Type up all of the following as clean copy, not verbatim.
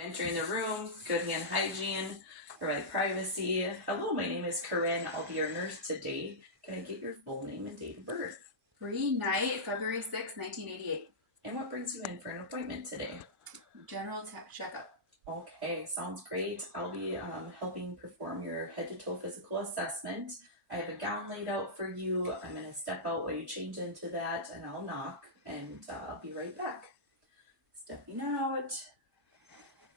I'm entering the room, good hand hygiene, provide privacy. Hello, my name is Corinne. I'll be your nurse today. Can I get your full name and date of birth? Bree Knight, February 6, 1988. And what brings you in for an appointment today? General checkup. Okay, sounds great. I'll be helping perform your head to toe physical assessment. I have a gown laid out for you. I'm going to step out while you change into that and I'll knock and I'll be right back. Stepping out.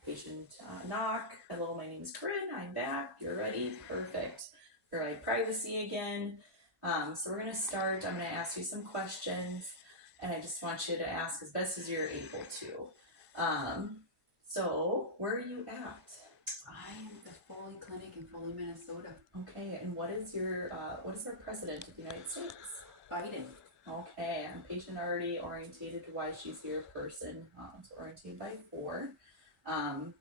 Patient knock. Hello, my name is Corinne. I'm back. You're ready. Perfect. Provide privacy again. So we're going to start. I'm going to ask you some questions and I just want you to ask as best as you're able to. So where are you at? I am at the Foley Clinic in Foley, Minnesota. Okay, and what is our president of the United States? Biden. Okay, I'm patient already orientated to why she's here person. So orientated by 4.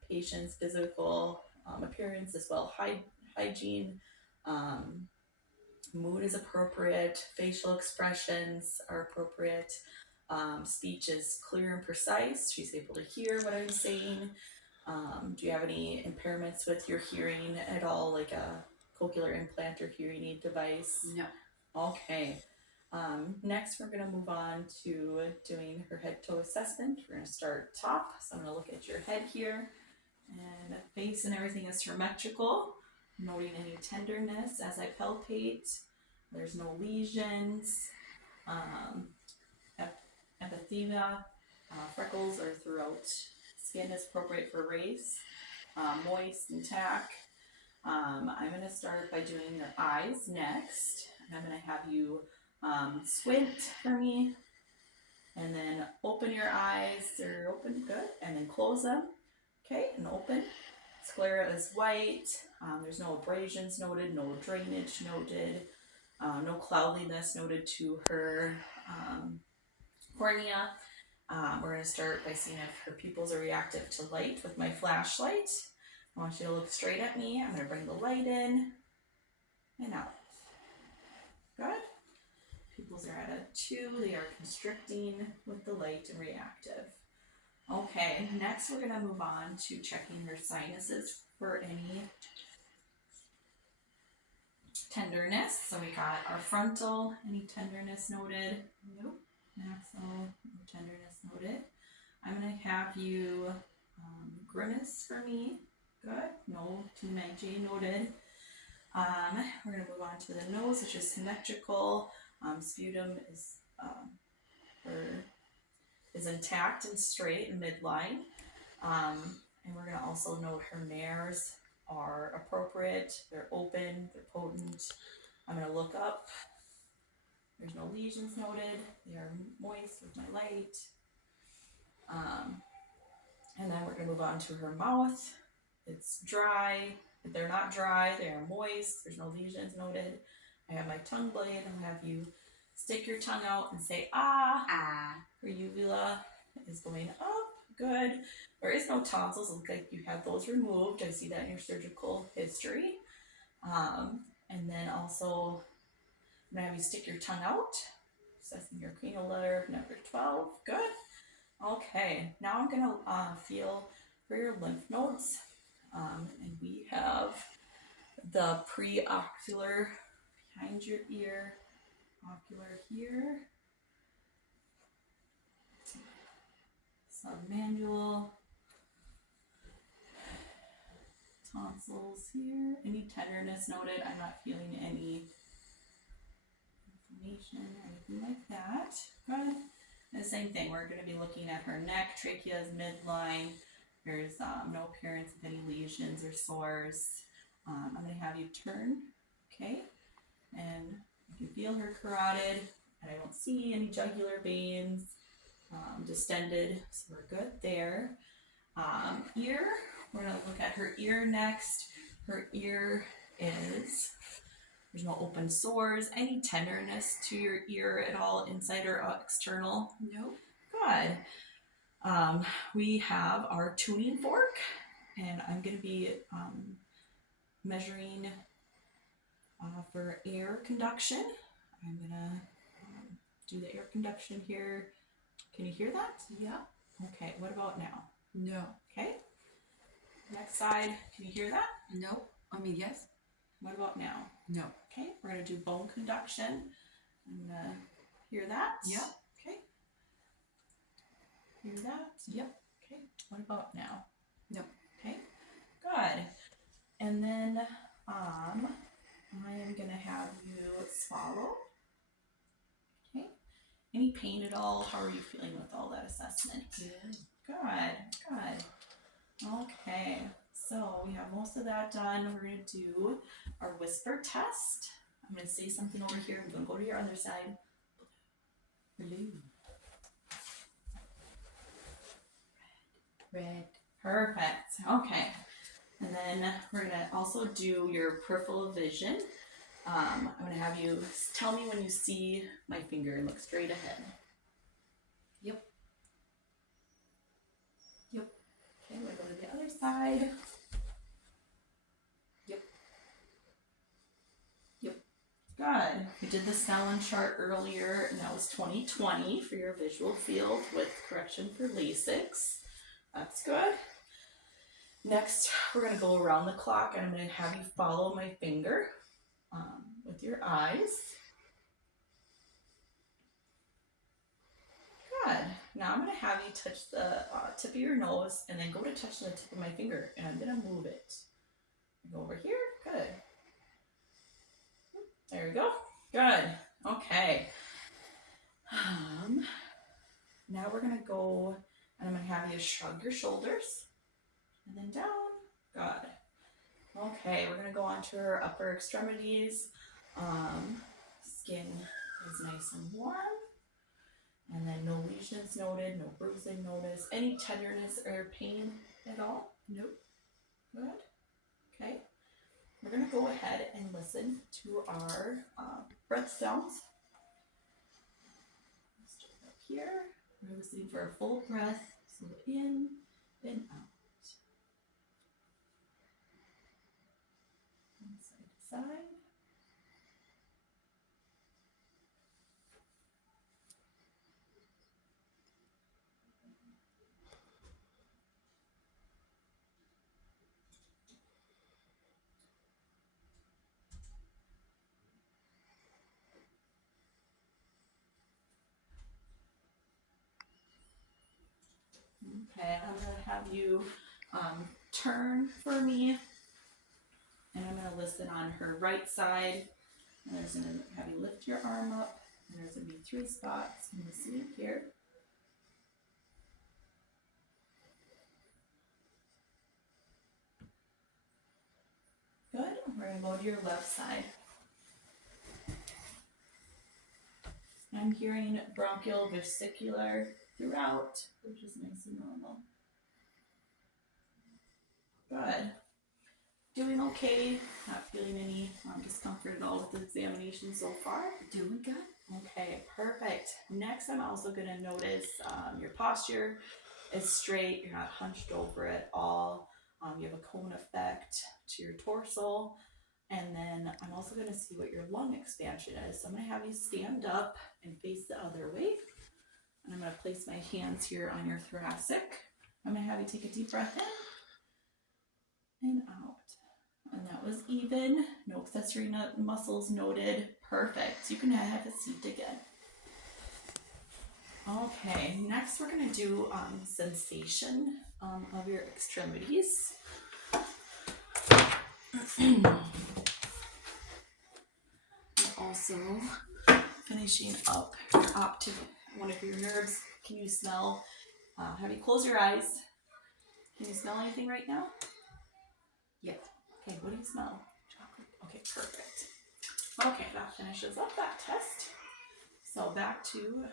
Patient's physical appearance as well, hygiene, mood is appropriate, facial expressions are appropriate, speech is clear and precise, she's able to hear what I'm saying. Do you have any impairments with your hearing at all, like a cochlear implant or hearing aid device? No. Okay. Next, we're going to move on to doing her head toe assessment. We're going to start top. So I'm going to look at your head here, and face and everything is symmetrical. Noting any tenderness as I palpate. There's no lesions. Epithemia, freckles are throughout. Skin is appropriate for race. Moist and tack. I'm going to start by doing your eyes next. I'm going to have you squint for me, and then open your eyes. They're open, good, and then close them. Okay, and open. Sclera is white. There's no abrasions noted, no drainage noted, no cloudiness noted to her cornea. We're going to start by seeing if her pupils are reactive to light with my flashlight. I want you to look straight at me. I'm going to bring the light in and out. Good. Pupils are at a 2. They are constricting with the light and reactive. Okay, next we're going to move on to checking her sinuses for any tenderness. So we got our frontal, any tenderness noted? Nope. Maxillary, no tenderness noted. I'm going to have you grimace for me. Good. No T9J noted. We're going to move on to the nose, which is symmetrical. Sputum is intact and straight in midline. And we're going to also note her nares are appropriate. They're open. They're potent. I'm going to look up. There's no lesions noted. They are moist with my light. And then we're going to move on to her mouth. It's dry. If they're not dry, they are moist. There's no lesions noted. I have my tongue blade. I'll have you stick your tongue out and say, ah. Ah. Her uvula is going up. Good. There is no tonsils. It looks like you have those removed. I see that in your surgical history. And then also, I'm going to have you stick your tongue out. Assessing your cranial letter, number 12. Good. Okay. Now I'm going to feel for your lymph nodes. And we have the preocular behind your ear, ocular here, submanual, tonsils here. Any tenderness noted? I'm not feeling any inflammation or anything like that. Good. And the same thing, we're going to be looking at her neck. Trachea is midline. There's no appearance of any lesions or sores. I'm going to have you turn, okay? And you can feel her carotid, and I don't see any jugular veins, distended, so we're good there. Ear, we're going to look at her ear next. Her ear is, there's no open sores, any tenderness to your ear at all, inside or external? Nope. Good. We have our tuning fork, and I'm going to be measuring for air conduction. I'm going to do the air conduction here. Can you hear that? Yeah. Okay, what about now? No. Okay. Next side, can you hear that? No. I mean, yes. What about now? No. Okay, we're gonna do bone conduction. I'm gonna hear that. Yep. Okay. Hear that? Yep. Okay. What about now? No. Okay. Good. And then I am gonna have you swallow. Okay. Any pain at all? How are you feeling with all that assessment? Good. Good. Good. Okay. So we have most of that done. We're gonna do our whisper test. I'm gonna say something over here. I'm gonna go to your other side. Blue. Red. Perfect. Okay. And then we're gonna also do your peripheral vision. I'm gonna have you tell me when you see my finger and look straight ahead. Yep. Yep. Okay, we're gonna go to the other side. Yep. Yep. Good. We did the Snellen chart earlier, and that was 2020 for your visual field with correction for LASIX. That's good. Next, we're gonna go around the clock, and I'm gonna have you follow my finger with your eyes. Good. Now I'm gonna have you touch the tip of your nose, and then go to touch the tip of my finger, and I'm gonna move it. Go over here. Good. There we go. Good. Okay. Now we're gonna go, and I'm gonna have you shrug your shoulders, and then down. Good. Okay, we're gonna go on to our upper extremities. Skin is nice and warm. And then no lesions noted, no bruising noticed. Any tenderness or pain at all? Nope. Good. Okay. We're gonna go ahead and listen to our breath sounds. Start up here. We're listening for a full breath. So in and out. And side to side. Okay, I'm gonna have you turn for me, and I'm gonna listen on her right side. And there's gonna have you lift your arm up, and there's gonna be 3 spots. I'm gonna see it here. Good. We're gonna go to your left side. I'm hearing bronchial vesicular throughout, which is nice and normal. Good. Doing okay. Not feeling any discomfort at all with the examination so far. Doing good. Okay, perfect. Next, I'm also going to notice your posture is straight. You're not hunched over at all. You have a cone effect to your torso. And then I'm also going to see what your lung expansion is. So I'm going to have you stand up and face the other way. And I'm going to place my hands here on your thoracic. I'm going to have you take a deep breath in and out. And that was even. No accessory muscles noted. Perfect. You can have a seat again. Okay, next we're going to do sensation of your extremities. Also finishing up your optic, one of your nerves. Can you smell? Have you close your eyes? Can you smell anything right now? Yes. Okay, what do you smell? Chocolate. Okay, perfect. Okay, that finishes up that test. So back to,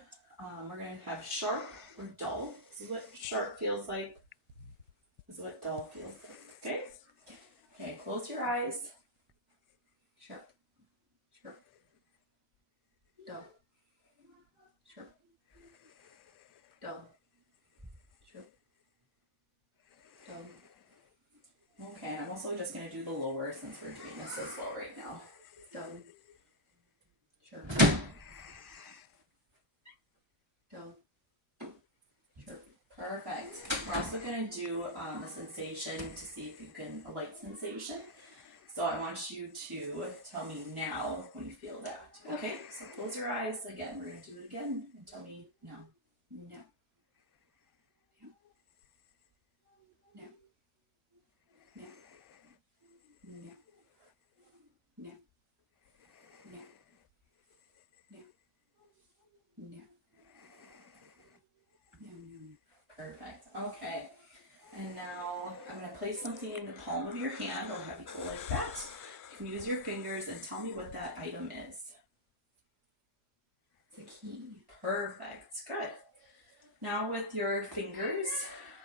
we're going to have sharp or dull. This is what sharp feels like. This is what dull feels like. Okay? Okay, close your eyes. Sharp. Sharp. Dull. Sharp. Dull. Sharp. Dull. Okay, I'm also just going to do the lower since we're doing this as well right now. Dull. Sharp. Dull. Sharp. Perfect. We're also going to do a sensation to see if you can, a light sensation. So I want you to tell me now when you feel that. Okay? So close your eyes. Again, we're going to do it again. And tell me now. Now. No. No. No. No. No. No. No. No. Perfect. Okay. And now I'm going to place something in the palm of your hand. I'll have you go like that. You can use your fingers and tell me what that item is. It's a key. Perfect. Good. Now with your fingers,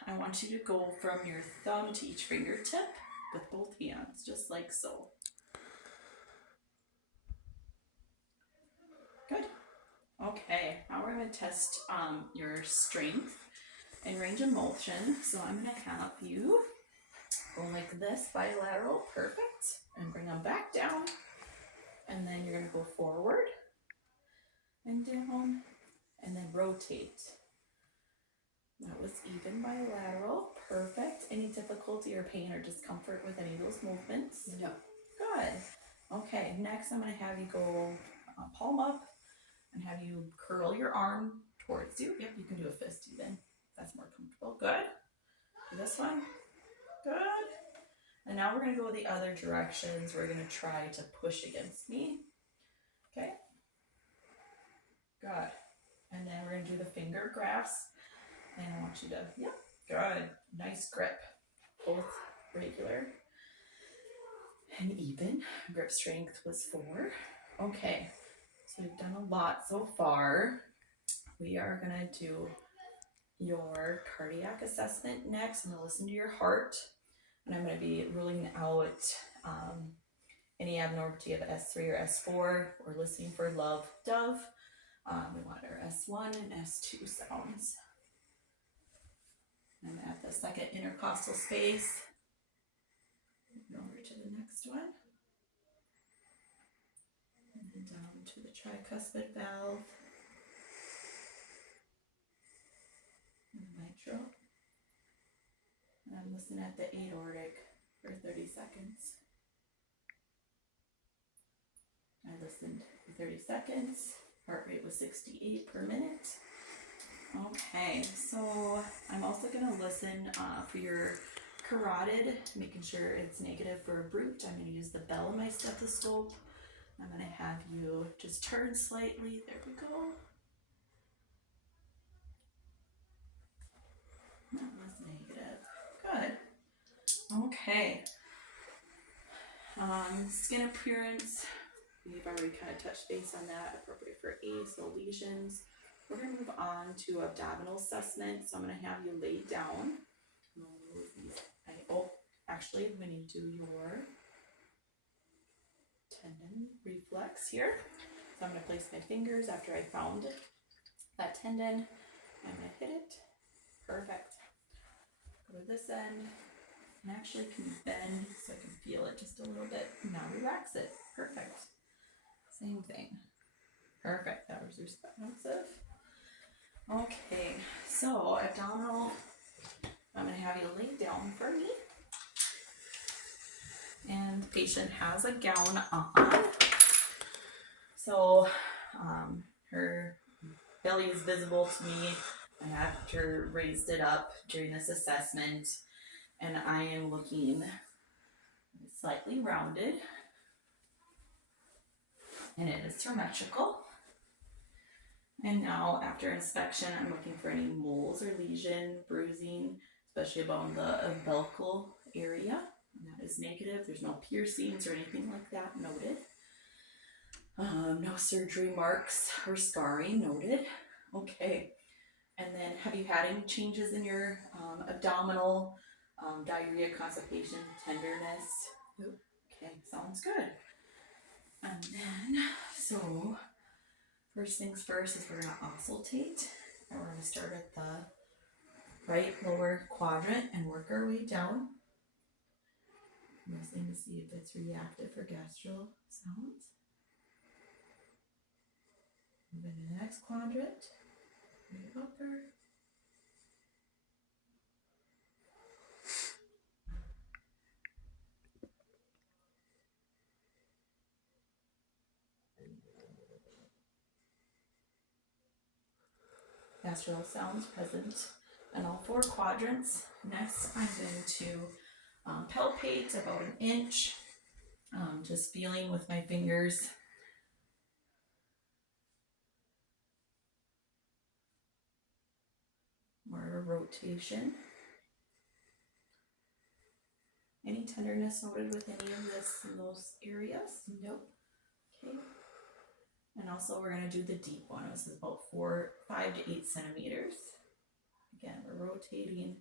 I want you to go from your thumb to each fingertip with both hands, just like so. Good. Okay, now we're going to test your strength and range of motion. So I'm going to have you go like this, bilateral, perfect, and bring them back down. And then you're going to go forward and down, and then rotate. That was even bilateral, perfect. Any difficulty or pain or discomfort with any of those movements? No. Good. Okay, next I'm going to have you go palm up and have you curl your arm towards you. Yep, you can do a fist even. That's more comfortable. Good. Do this one. Good. And now we're going to go the other directions. We're going to try to push against me. Okay. Good. And then we're going to do the finger grasp. And I want you to, yep, good. Nice grip. Both regular and even. Grip strength was 4. Okay. So we've done a lot so far. We are going to do your cardiac assessment next. I'm going to listen to your heart. And I'm going to be ruling out any abnormality of S3 or S4. We're listening for love, dove. We want our S1 and S2 sounds. And at the second intercostal space, over to the next one. And then down to the tricuspid valve. And the mitral. And I'm listening at the aortic for 30 seconds. I listened for 30 seconds. Heart rate was 68 per minute. Okay, so I'm also going to listen for your carotid, making sure it's negative for a brute. I'm going to use the bell of my stethoscope. I'm going to have you just turn slightly. There we go. That was negative. Good. Okay. Skin appearance. We've already kind of touched base on that. Appropriate for ACE, no lesions. We're going to move on to abdominal assessment. So I'm going to have you lay down. Actually, we need to do your tendon reflex here. So I'm going to place my fingers after I found that tendon. I'm going to hit it. Perfect. Go to this end. And actually can bend so I can feel it just a little bit. Now relax it. Perfect. Same thing. Perfect. That was responsive. Okay, so abdominal, I'm going to have you lay down for me. And the patient has a gown on. So her belly is visible to me. I have her raised it up during this assessment. And I am looking slightly rounded. And it is symmetrical. And now, after inspection, I'm looking for any moles or lesion, bruising, especially above the umbilical area. And that is negative. There's no piercings or anything like that noted. No surgery marks or scarring noted. Okay. And then, have you had any changes in your abdominal, diarrhea, constipation, tenderness? Nope. Okay, sounds good. And then, so first things first is we're going to auscultate, and we're going to start at the right lower quadrant and work our way down. Listening to see if it's reactive for gastral sounds. Move into the next quadrant, right upper. Gastral sounds present in all 4 quadrants. Next, I'm going to palpate about an inch, just feeling with my fingers. More of a rotation. Any tenderness noted with any of this in those areas? Nope. Okay. And also we're going to do the deep one. This is about 5 to 8 centimeters. Again, we're rotating.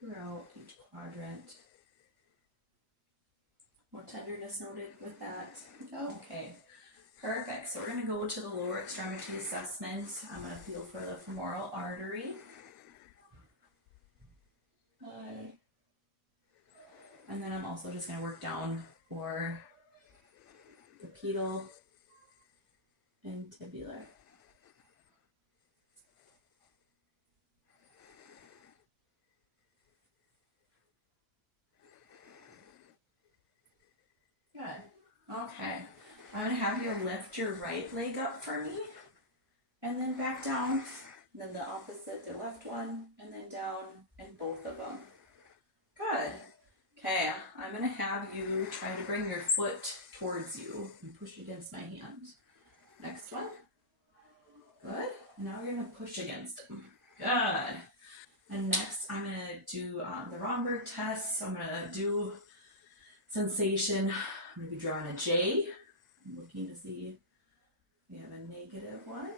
Throughout each quadrant. More tenderness noted with that? No. Okay. Perfect. So we're going to go to the lower extremity assessment. I'm going to feel for the femoral artery. And then I'm also just going to work down for the pedal and tibular. Good. Okay. I'm going to have you lift your right leg up for me. And then back down. And then the opposite, the left one. And then down. And both of them. Good. Okay. I'm going to have you try to bring your foot towards you and push against my hand. Next one. Good. Now you're going to push against him. Good. And next I'm going to do the Romberg test. So I'm going to do sensation. I'm going to be drawing a J. I'm looking to see if we have a negative one.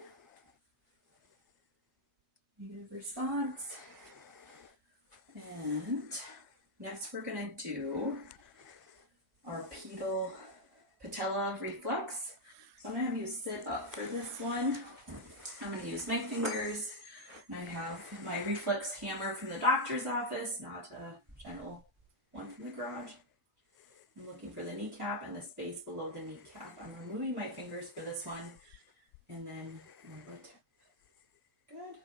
Negative response. And next we're going to do our patella reflex. So I'm going to have you sit up for this one. I'm going to use my fingers. I have my reflex hammer from the doctor's office, not a general one from the garage. I'm looking for the kneecap and the space below the kneecap. I'm removing my fingers for this one, and then I'm going to tap. Good.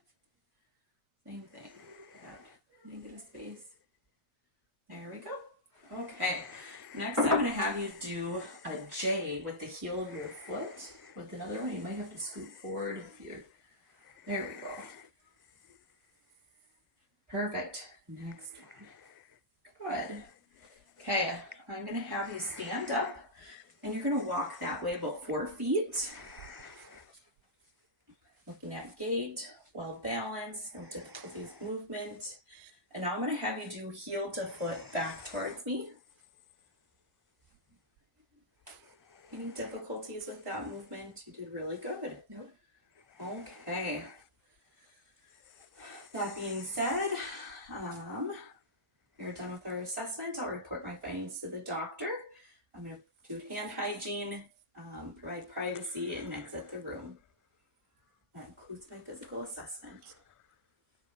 Same thing. That negative space. There we go. Okay. Next, I'm going to have you do a J with the heel of your foot. With another one, you might have to scoot forward if you're. There we go. Perfect. Next one. Good. Okay, I'm going to have you stand up and you're going to walk that way about 4 feet. Looking at gait, well balanced, no difficulties movement. And now I'm going to have you do heel to foot back towards me. Any difficulties with that movement? You did really good. Nope. Okay. That being said, you're done with our assessment. I'll report my findings to the doctor. I'm going to do hand hygiene, provide privacy, and exit the room. That includes my physical assessment.